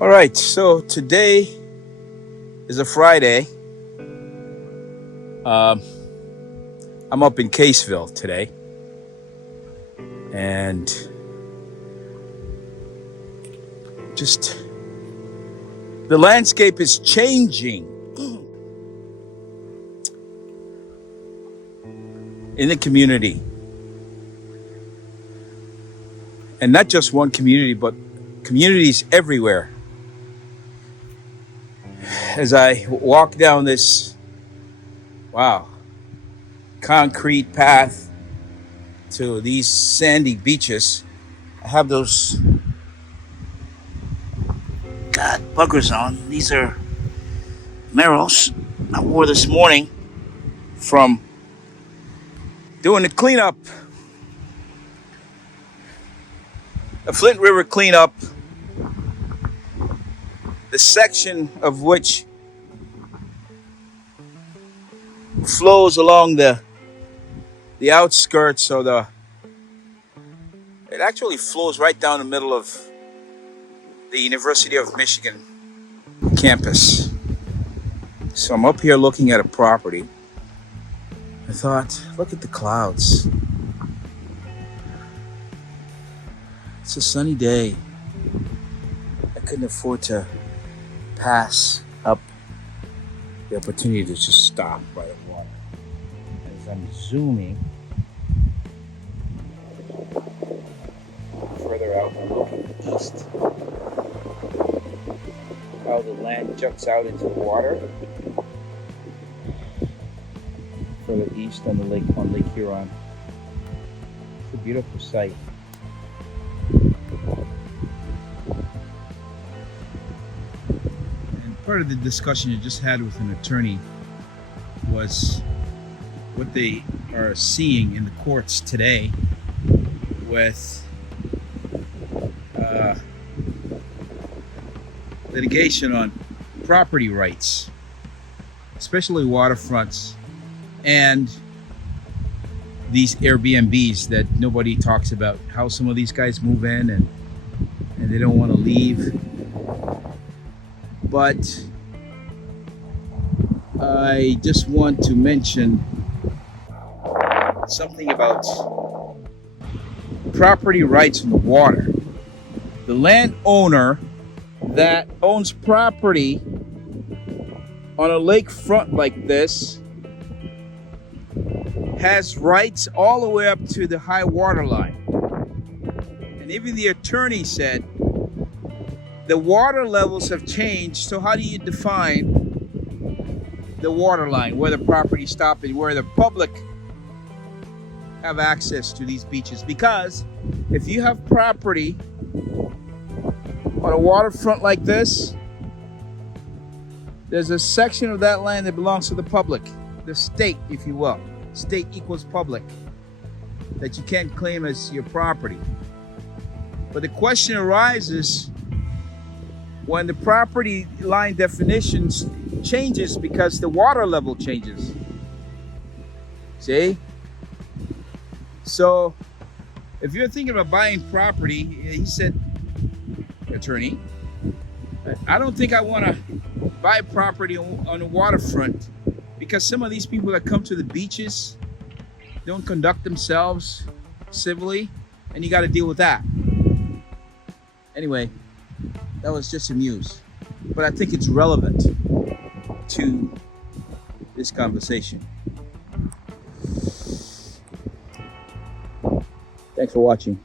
All right, so today is a Friday. I'm up in Caseville today, and just the landscape is changing in the community, and not just one community, but communities everywhere. As I walk down this, concrete path to these sandy beaches, I have those buggers on. These are merrows I wore this morning from doing the cleanup, the Flint River cleanup, the section of which flows along the outskirts of it actually flows right down the middle of the University of Michigan campus. So I'm up here looking at a property. I thought, look at the clouds. It's a sunny day. I couldn't afford to pass up the opportunity to just stop by the water. As I'm zooming further out, I'm looking east. How the land juts out into the water. Further east on Lake Huron. It's a beautiful sight. Part of the discussion you just had with an attorney was what they are seeing in the courts today with litigation on property rights, especially waterfronts and these Airbnbs that nobody talks about, how some of these guys move in and they don't want to leave. But I just want to mention something about property rights in the water. The landowner that owns property on a lakefront like this has rights all the way up to the high water line. And even the attorney said the water levels have changed, so how do you define the water line, where the property stops and where the public have access to these beaches? Because if you have property on a waterfront like this, there's a section of that land that belongs to the public, the state, if you will. State equals public, that you can't claim as your property. But the question arises when the property line definitions changes because the water level changes. See? So if you're thinking about buying property, he said, attorney, I don't think I want to buy property on the waterfront because some of these people that come to the beaches don't conduct themselves civilly, and you got to deal with that. Anyway, that was just a muse, but I think it's relevant to this conversation. Thanks for watching.